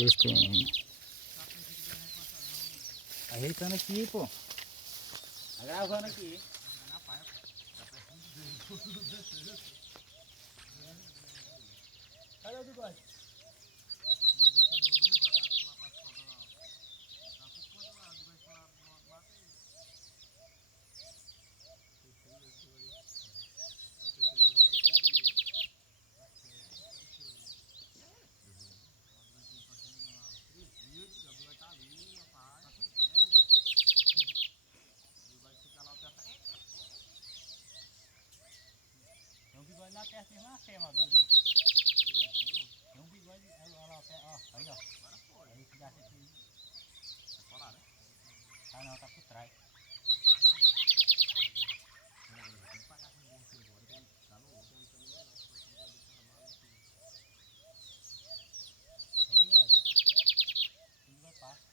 Tem. Ajeitando aqui, pô. Tá gravando aqui. Cadê o bigode? Tem um bigode lá perto mesmo, na fema, tem um bigode lá perto, ó, aí ó. Agora foi. Aí esse gato aqui. Tá colado, né? Tá não, tá por trás. É o bigode. O bigode passa.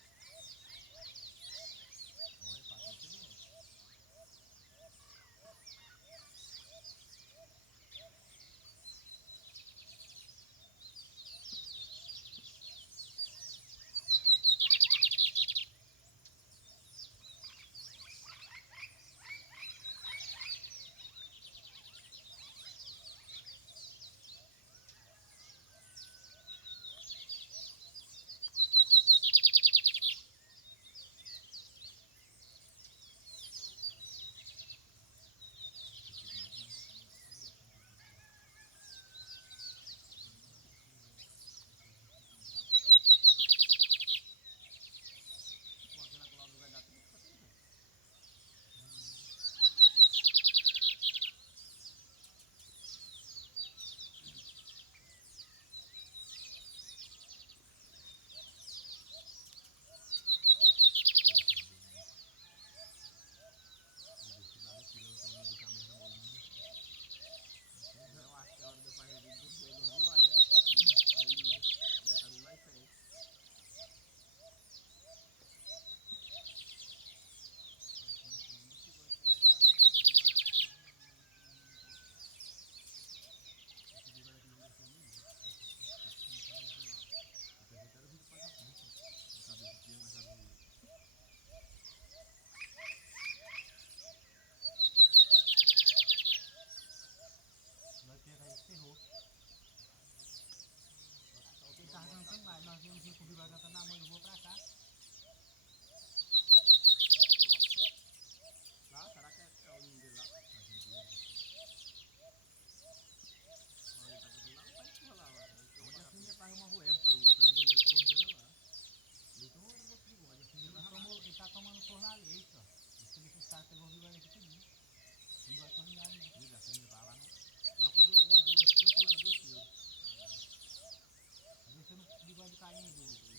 Ele tá arrancando mais, nós viemos vir com o bigode na mão, eu vou pra cá. Lá, será que é o ninho dele lá? Onde assim ia pra uma ruela, porque o prêmio dele é lá. Ele tá tomando tornalete, ó. Os caras pegou o bigode aqui tudinho. O bigode tá ligado, né? Ele já foi pra lá, não que o bigode cantou, ela desceu. Desceu no bigode caindo.